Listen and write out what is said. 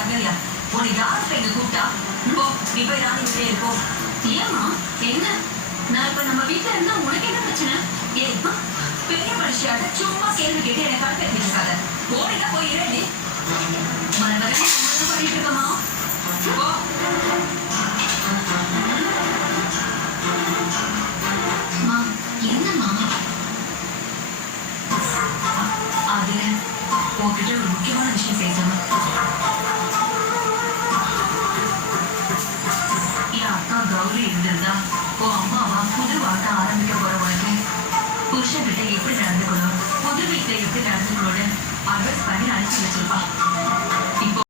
அகல்யா உன்னை யாருக்கு எங்க கூப்பிட்டா போ நீ போய் ராணி வீட்டே இருப்போ. ஏமா என்ன நான் இப்ப நம்ம வீட்டுல இருந்தா உனக்கு என்ன பிரச்சனை? ஏன் பெரிய மனுஷியாக சும்மா கேள்வி கேட்டு என்னை கடுப்பேற்றிட்டு இருக்காத. போனீங்க போய் இரண்டி மன வரை பண்ணிட்டு இருக்கமா போ. என்னம்மா அது உன்கிட்ட ஒரு முக்கியமான விஷயம் பேசணும். என் அக்கா கௌரி இருந்திருந்தா உன் அம்மாவா புது வாழ்க்கை ஆரம்பிக்க போறவனுக்கு புருஷன் கிட்ட எப்படி நடந்துக்கணும், புது வீட்டுல எப்படி நடந்துக்கணும்னு அட்வைஸ் பண்ணி அனுப்பிச்சு வச்சிருப்பா.